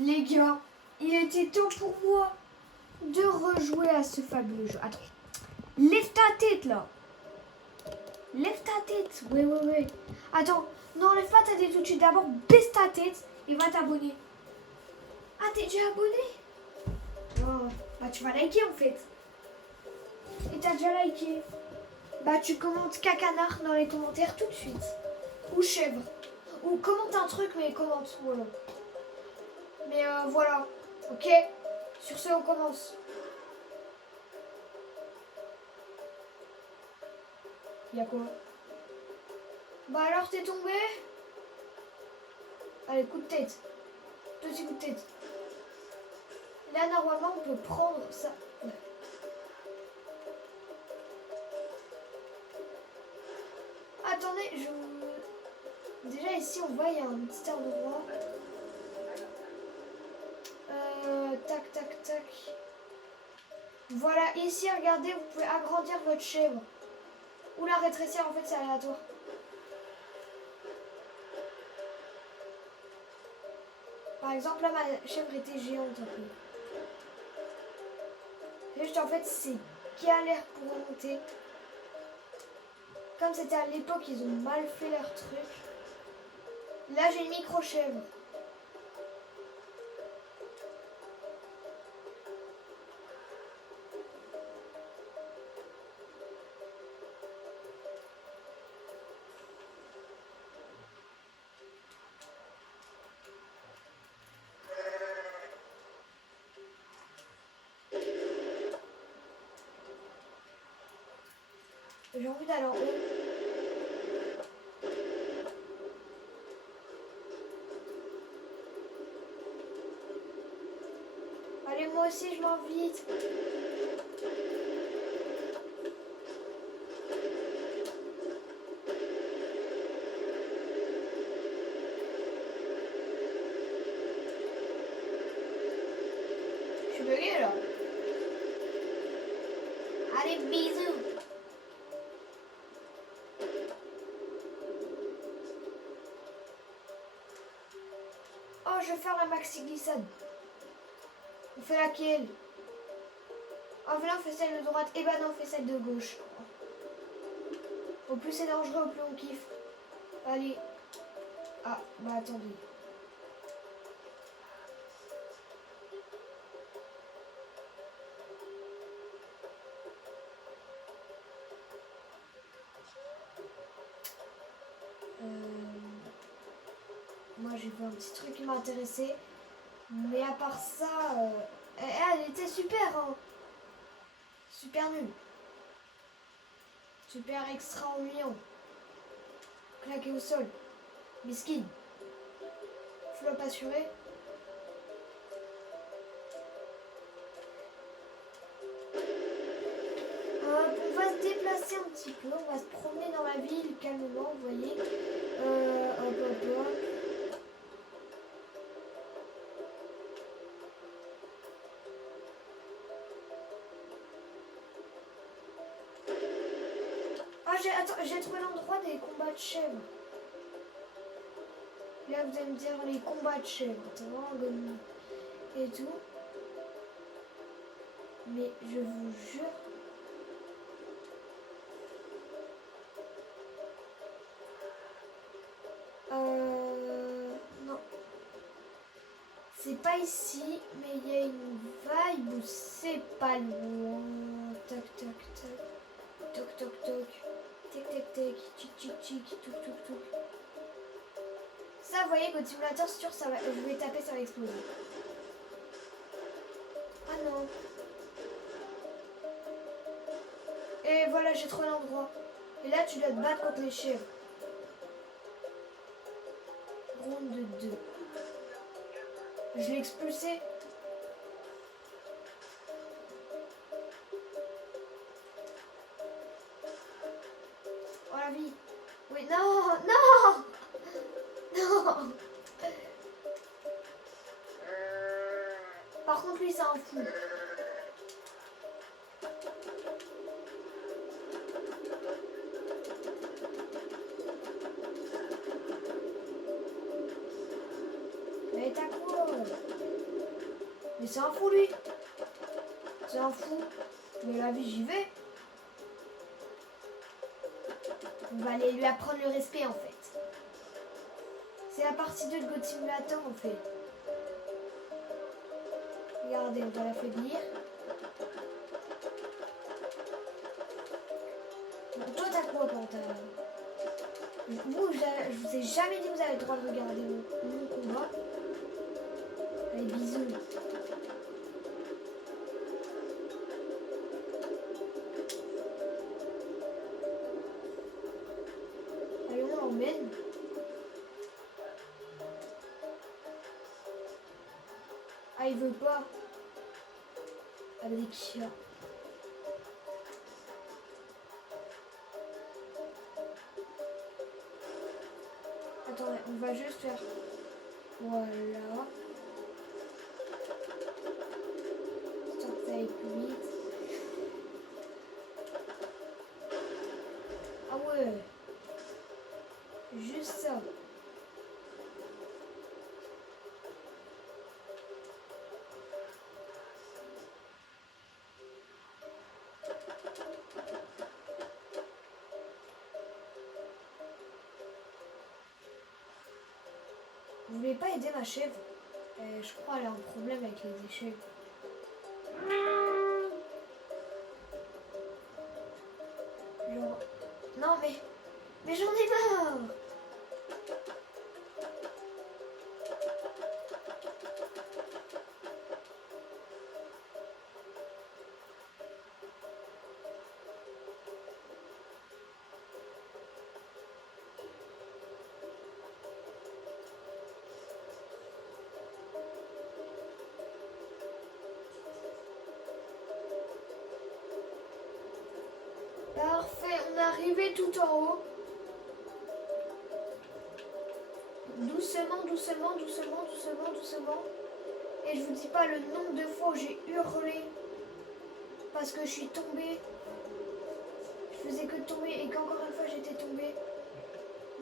Les gars, il était temps pour moi de rejouer à ce fabuleux jeu. Attends, lève ta tête là. Lève ta tête. Ouais. Attends, non, lève pas ta tête tout de suite. D'abord, baisse ta tête et va t'abonner. Ah, t'es déjà abonné? Oh, bah tu vas liker en fait. Et t'as déjà liké. Bah tu commentes cacanard dans les commentaires tout de suite. Ou chèvre. Ou commente un truc mais commente. Voilà. Mais voilà. Ok. Sur ce on commence. Y'a quoi? Bah alors t'es tombé? Allez, coup de tête. Petit coup de tête. Là normalement on peut prendre ça. Ouais. Attendez, déjà ici on voit il y a un petit endroit. Tac. Voilà, ici regardez, vous pouvez agrandir votre chèvre. Ou la rétrécir, en fait c'est aléatoire. Par exemple là ma chèvre était géante un peu. Juste en fait c'est galère pour remonter. Comme c'était à l'époque, ils ont mal fait leur truc. Là j'ai une micro-chèvre. J'ai envie d'aller en haut. Allez, moi aussi, je m'invite. Je suis buguée là. Allez, bisous. Oh, je vais faire la maxi glissade. On fait laquelle? Oh, voilà, on fait celle de droite. Eh ben non, on fait celle de gauche. Au plus c'est dangereux, au plus on kiffe. Allez. Ah, bah attendez. Moi j'ai vu un petit truc qui m'a intéressé. Mais à part ça, elle était super, hein. Super nulle. Super extra ennuyant. Claqué au sol. Miskin. Flop assuré. On va se déplacer un petit peu. On va se promener dans la ville calmement, vous voyez. Hop. Ah, j'ai trouvé l'endroit des combats de chèvres. Là, vous allez me dire les combats de chèvres. Et tout. Mais je vous jure. Non. C'est pas ici, mais il y a une vibe où c'est pas loin. Toc. Tic, toc. Ça, vous voyez, God Simulator, c'est sûr, ça va, je vais taper, ça va exploser. Ah non. Et voilà, j'ai trouvé l'endroit. Et là, tu dois te battre contre les chèvres. Ronde de 2. Je l'ai expulsé. Oh la vie. Oui, non. Par contre, lui, c'est un fou. Mais t'as quoi? Mais c'est un fou, lui. C'est un fou. Mais la vie, j'y vais. On va aller lui apprendre le respect, en fait. C'est la partie 2 de God Simulator, en fait. Regardez, on doit l'affaiblir. Bon, toi, t'as quoi quand t'as... Vous, je vous ai jamais dit que vous avez le droit de regarder mon combat. Allez, bisous. Allez, on l'emmène. Ah, il veut pas. Avec qui là? Attendez, on va juste faire... Voilà. Ça aille plus vite. Ah ouais. Juste ça. Vous voulez pas aider ma chèvre? Je crois qu'elle a un problème avec les échelles. Genre... Non mais j'en ai marre. Parfait, on est arrivé tout en haut. Doucement, doucement, doucement, doucement, doucement. Et je vous dis pas le nombre de fois où j'ai hurlé parce que je suis tombée. Je faisais que tomber et qu'encore une fois j'étais tombée.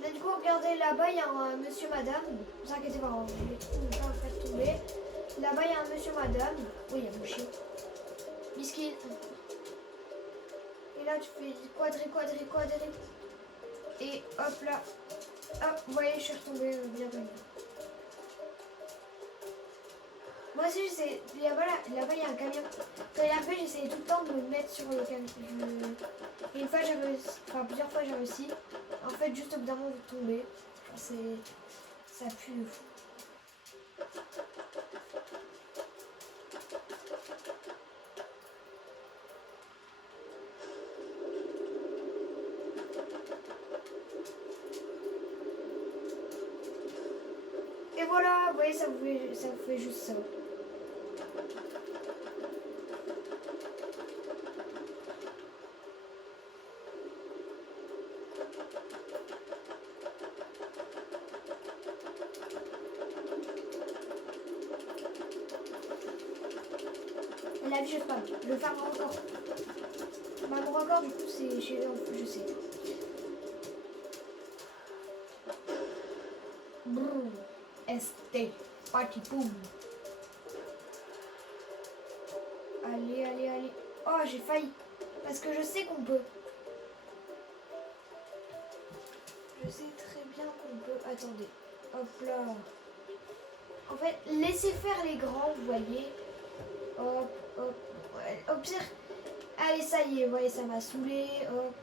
Mais du coup, regardez, là-bas il y a un monsieur, madame. Ne vous inquiétez pas, je vais pas faire tomber. Là-bas il y a un monsieur, madame. Oui, il y a mon chien. Biscuit. Et là tu fais quadri, quadri, quadri. Et hop là. Hop, vous voyez, je suis retombée bien comme ça. Moi aussi, j'essaie. Là-bas, il y a un camion. Quand il arrivé, j'essayais tout le temps de me mettre sur le camion. Et une fois, j'ai réussi. Enfin, plusieurs fois, j'ai réussi. En fait, juste au bout d'un moment, vous tombez. Ça pue le fou. Et voilà, vous voyez, ça vous fait juste ça. La vie, je spam. Je vais faire mon record. Mon record, du coup, c'est chez eux, je sais. Brrr. ST. Party boom. Allez, allez, allez. Oh, j'ai failli. Parce que je sais qu'on peut. Je sais très bien qu'on peut. Attendez. Hop là. En fait, laissez faire les grands, vous voyez. Hop, hop. Ouais, au pire. Allez, ça y est, vous voyez, ça m'a saoulé. Hop.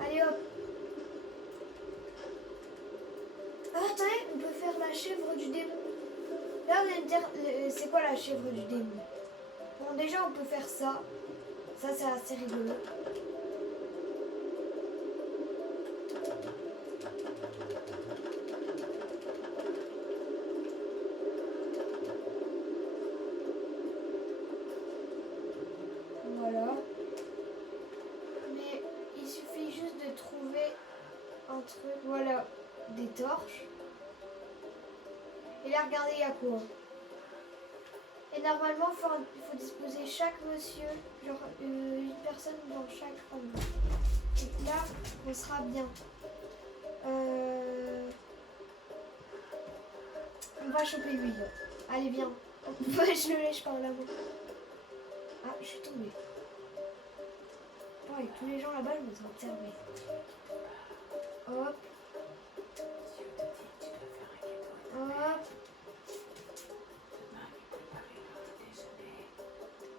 Allez, hop. Ah, attendez, on peut faire la chèvre du démon. Là, vous allez me dire, c'est quoi la chèvre du démon? Bon, déjà, on peut faire ça. Ça, c'est assez rigolo. Voilà. Mais il suffit juste de trouver un truc. Voilà, des torches. Et là, regardez, il y a quoi? Et normalement, il faut disposer chaque monsieur, genre une personne dans chaque angle. Et là, on sera bien. On va choper lui. Allez, viens. Je le lèche par la main. Ah, je suis tombée. Bon, avec tous les gens là-bas, je me sens observée. Hop. Hop.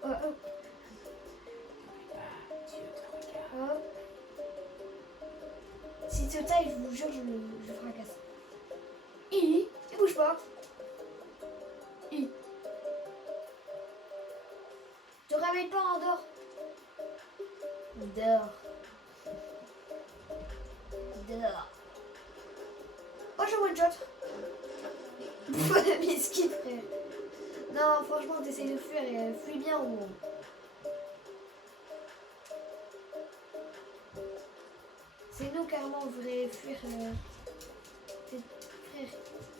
Hop. Hop. Si tu taille, je vous jure, je fracasse. Il bouge pas. Te réveille pas, hein, dors. Dors. Oh, je one shot. Biscuit, frère. Non, franchement, t'essayes de fuir et fuis bien au moins. C'est nous carrément, on voudrait fuir. Frère,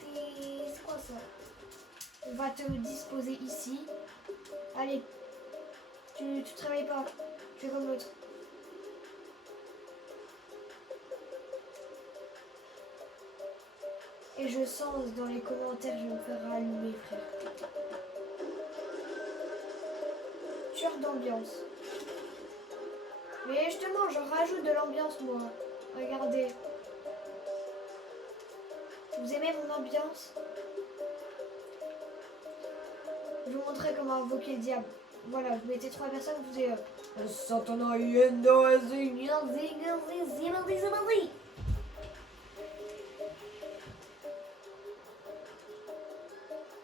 c'est quoi ça? On va te disposer ici. Allez, tu te réveilles pas. Tu fais comme l'autre. Et je sens dans les commentaires, je vais me faire rallumer, frère. Tueur d'ambiance. Mais justement, je rajoute de l'ambiance, moi. Regardez. Vous aimez mon ambiance? Je vous montrerai comment invoquer le diable. Voilà, vous mettez 3 personnes, vous avez...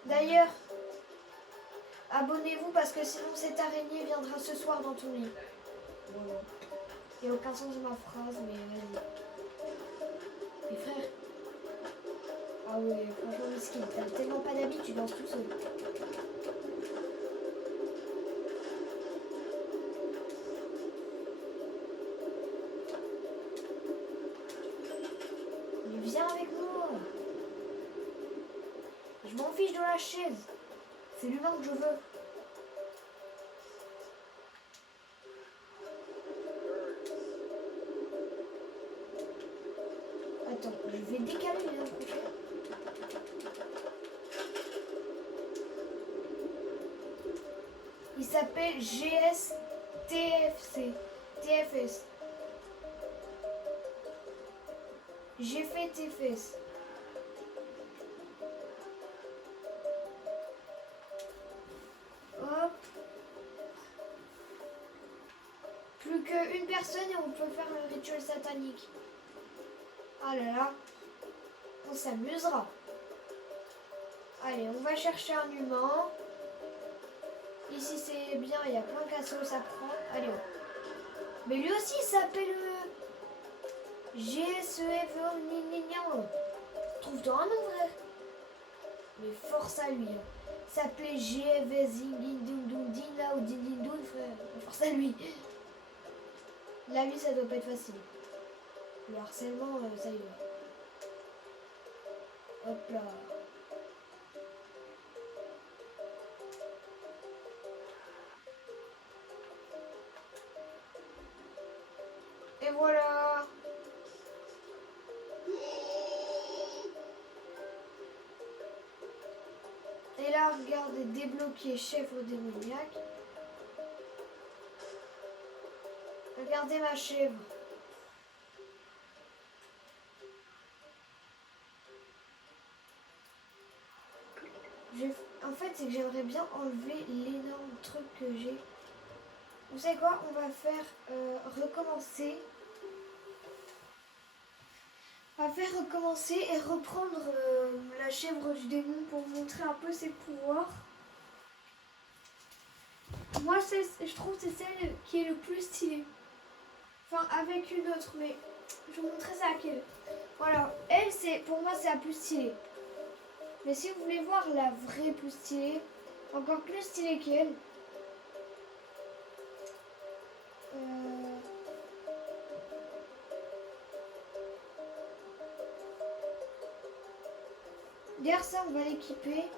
D'ailleurs, abonnez-vous parce que sinon cette araignée viendra ce soir dans ton lit. Voilà. Il n'y a aucun sens de ma phrase, mais vas-y. Mais frère. Ah ouais, franchement, miskin, t'as tellement pas d'habits, tu danses tout seul. Mais viens avec moi. Je m'en fiche de la chaise. C'est l'humain que je veux. Attends, je vais décaler les approcher. Il s'appelle GSTFC. TFS. J'ai fait TFS. Hop. Plus qu'une personne et on peut faire le rituel satanique. Ah là là. On s'amusera. Allez, on va chercher un humain. Ici c'est bien, il y a plein de casseaux, ça prend. Allez, on. Mais lui aussi il s'appelle GSEF. Trouve-toi un nom, frère. Mais force à lui. Il s'appelait GFSINDINDUNDINA ou Dindindoun, frère. Force à lui. La vie ça doit pas être facile. Le harcèlement, ça y va. Hop là. Et voilà. Et là, regardez, débloquer chèvre démoniaque. Regardez ma chèvre. En fait, c'est que j'aimerais bien enlever l'énorme truc que j'ai. Vous savez quoi? On va faire recommencer. On va faire recommencer et reprendre la chèvre du démon pour vous montrer un peu ses pouvoirs. Moi, je trouve que c'est celle qui est le plus stylée. Enfin, avec une autre, mais je vous montrerai ça à laquelle. Voilà, elle, pour moi, c'est la plus stylée. Mais si vous voulez voir la vraie plus stylée, encore plus stylée qu'elle, d'ailleurs ça on va l'équiper.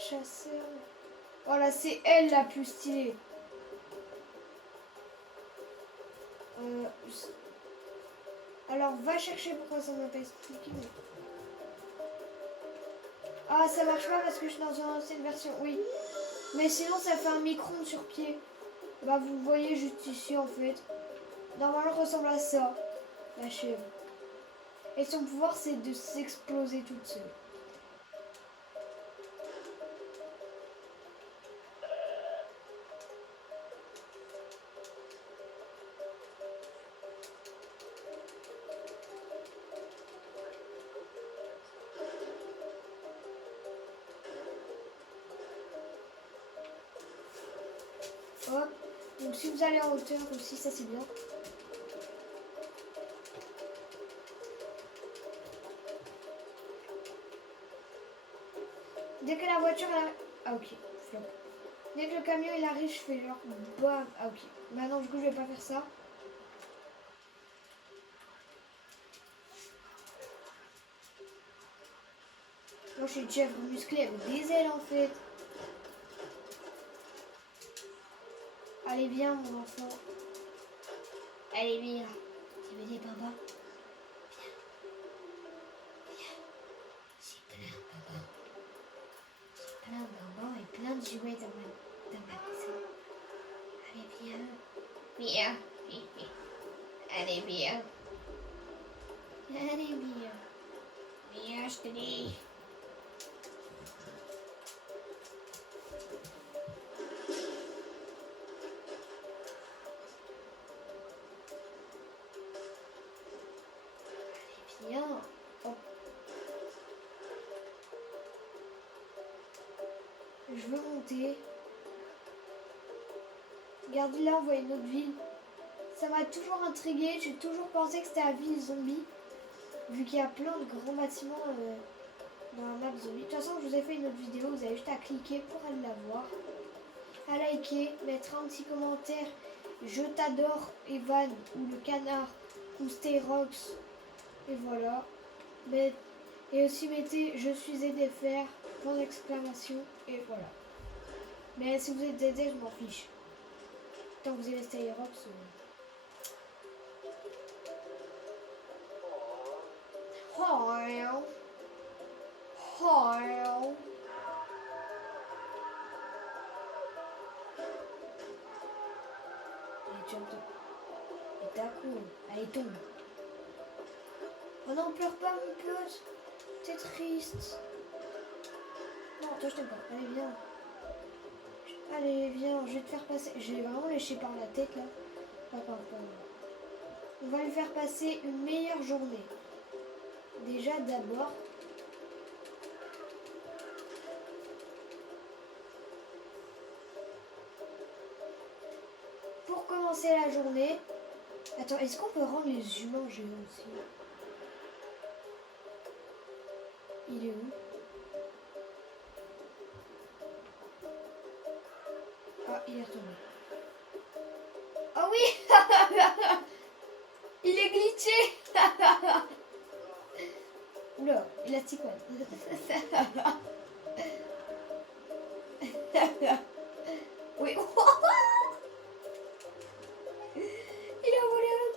Chasseur. Voilà, c'est elle la plus stylée. Alors, va chercher pourquoi ça m'a pas expliqué. Mais... Ah, ça marche pas parce que je suis dans une ancienne version. Oui. Mais sinon, ça fait un micron sur pied. Bah, vous voyez juste ici en fait. Normalement, elle ressemble à ça. La chèvre. Et son pouvoir, c'est de s'exploser toute seule. Hop. Donc si vous allez en hauteur aussi, ça c'est bien. Dès que la voiture elle... Ah ok, flop. Dès que le camion il arrive, je fais genre bam. Ah ok. Maintenant du coup je vais pas faire ça. Moi je suis une chèvre musclée avec des ailes en fait. Allez viens mon enfant. Allez viens. Tu veux des papa? Plein de bonbons et plein de jouets dans ma maison. Allez, viens. Viens. Allez, viens. Allez, viens. Viens, je te dis. Allez, viens. Hop. Je veux monter. Regardez là, on voit une autre ville. Ça m'a toujours intriguée. J'ai toujours pensé que c'était la ville zombie. Vu qu'il y a plein de grands bâtiments dans la map zombie. De toute façon, je vous ai fait une autre vidéo. Vous avez juste à cliquer pour aller la voir. À liker, mettre un petit commentaire. Je t'adore, Evan, ou le canard, ou Stayrox. Et voilà. Et aussi mettez je suis ZFR, point d'exclamation. Et voilà. Mais si vous êtes ZZ, je m'en fiche. Tant que vous avez Styrox. Oh. Allez, jump. Et t'as cool. Allez, tombe. Oh non, pleure pas, mon pote. T'es triste. Non, toi, je t'aime pas. Allez, viens. Allez, viens, je vais te faire passer. J'ai vraiment léché par la tête, là. Pas. On va lui faire passer une meilleure journée. Déjà, d'abord... Pour commencer la journée... Attends, est-ce qu'on peut rendre les humains géants aussi? Il est où? Ah, il est retombé. Oh oui. Il est glitché. Oula, élastique one. Oui. Il a volé un...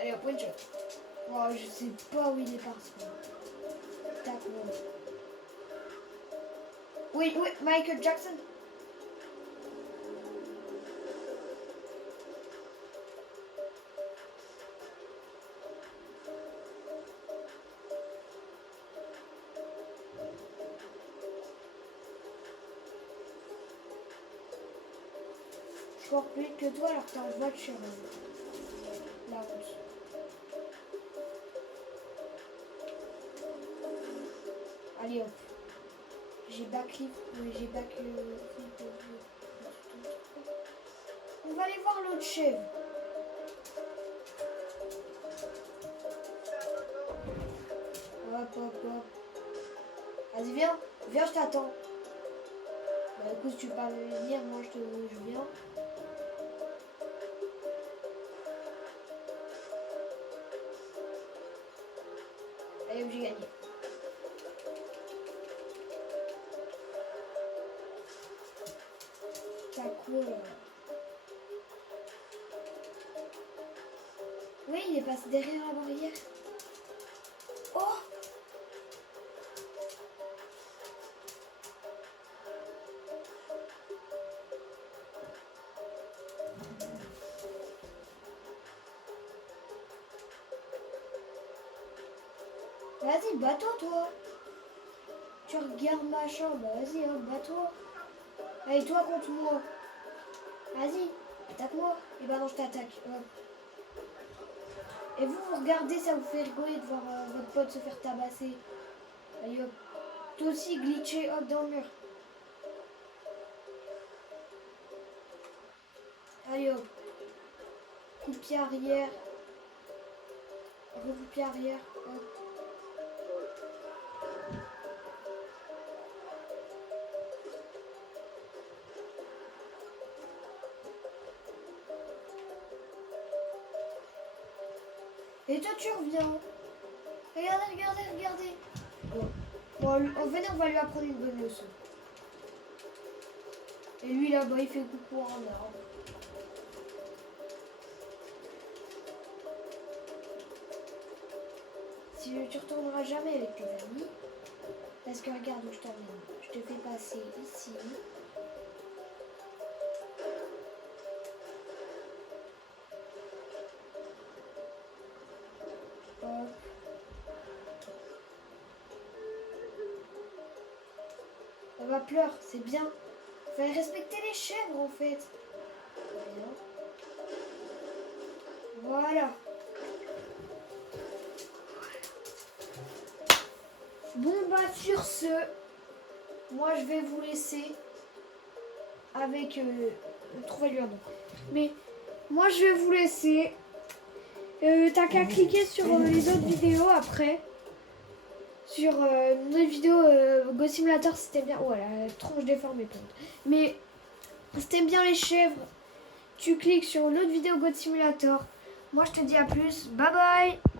Allez, hop, one shot. Wow, je sais pas où il est parti. Tac, oui, Michael Jackson. Je cours plus vite que toi alors que t'es en voiture. La route. Allez hop. J'ai backflip. Oui, j'ai backflip. On va aller voir l'autre chèvre. Hop. Vas-y, viens. Viens, je t'attends. Bah écoute, si tu veux pas venir, moi je viens. Allez, j'ai gagné. ça quoi là? Oui, il est passé derrière la barrière. Oh! Vas-y, bats-toi, toi. Tu regardes ma chambre. Vas-y, hein, bats-toi. Allez, toi contre moi. Vas-y, attaque-moi. Et bah non, je t'attaque. Hop. Et vous regardez, ça vous fait rigoler de voir votre pote se faire tabasser. Allez, hop. Toi aussi, glitché, hop, dans le mur. Allez, hop. Coup de pied arrière. Coup de pied arrière. Hop. Et toi, tu reviens. Regardez, regardez, regardez. Bon, venez, on va lui apprendre une bonne leçon. Et lui, là-bas, il fait coucou en arbre. Si tu retourneras jamais avec tes amis, parce que regarde où je t'emmène. Je te fais passer ici. Hop. Elle va pleurer, c'est bien. Fallait respecter les chèvres en fait. Bien. Voilà. Bon bah sur ce, moi je vais vous laisser avec trouver le nom. Mais moi je vais vous laisser. T'as qu'à cliquer sur les autres vidéos après. Sur notre vidéo Goat Simulator, c'était bien. Voilà, tronche déformée. Mais si t'aimes bien les chèvres, tu cliques sur l'autre vidéo Goat Simulator. Moi je te dis à plus. Bye bye.